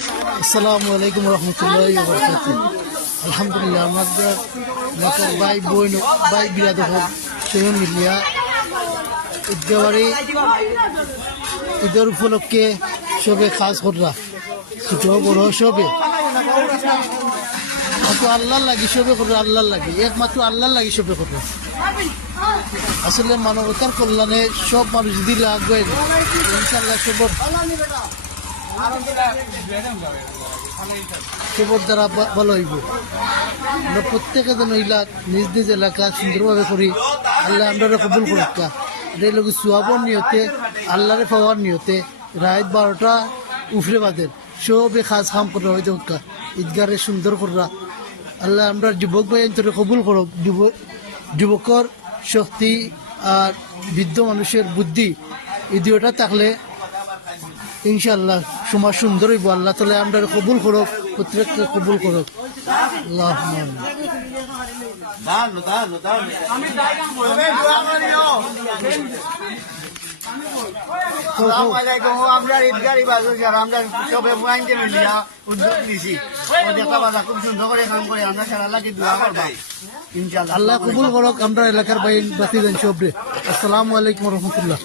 আসসালামু আলাইকুম রহমতুল্লাহি ওয়া বারাকাতুহু। আলহামদুলিল্লাহ আমাদের এলাকার ভাই বোন ভাই বিরাদর সঙ্গে মিলিয়া ঈদগাবাড়ি ঈদের উপলক্ষে সবে খাস কররা ছোট বড় সবে আল্লাহর লাগি সবে করবে, আল্লাহর লাগি একমাত্র আল্লাহর লাগি সবে করবে। আসলে মানবতার কল্যাণে সব মানুষ যদি লাগবে ইনশাআল্লাহ সবর দ্বারা ভালো হইব। আমরা প্রত্যেকে যেন ইলাক নিজ নিজ এলাকা সুন্দরভাবে করি। আল্লাহ আমরা কবুল করুক। এটাই লোক সুয়াবর নিয়তে আল্লাহরে পাওয়ার নিয়তে রাত 12টা উফরে বাদের সবে খাস খাম করা হইতে হোক ঈদগারে সুন্দর করা। আল্লাহ আমরা যুবক ভাই অন্তরে কবুল করুক। যুবকর শক্তি আর বৃদ্ধ মানুষের বুদ্ধি এই দুইটা থাকলে ইনশাআল্লাহ সমাজ সুন্দর হইব। আল্লাহ তাআলা আমরা কবুল করুক, প্রত্যেককে কবুল করুক। আল্লাহুম্মা আমরা ঈদগাড়ি বাজার যারা আমরা সবে মুআইনকে মিলিয়া উদ্যোগ নিছি খুব সুন্দর করে কাম করে আমরা সারা লাগি দোয়া করব ইনশাআল্লাহ। আল্লাহ কবুল করুক আমরা এলাকার বাসিন্দা সবরে। আসসালামু আলাইকুম রহমতুল্লাহ।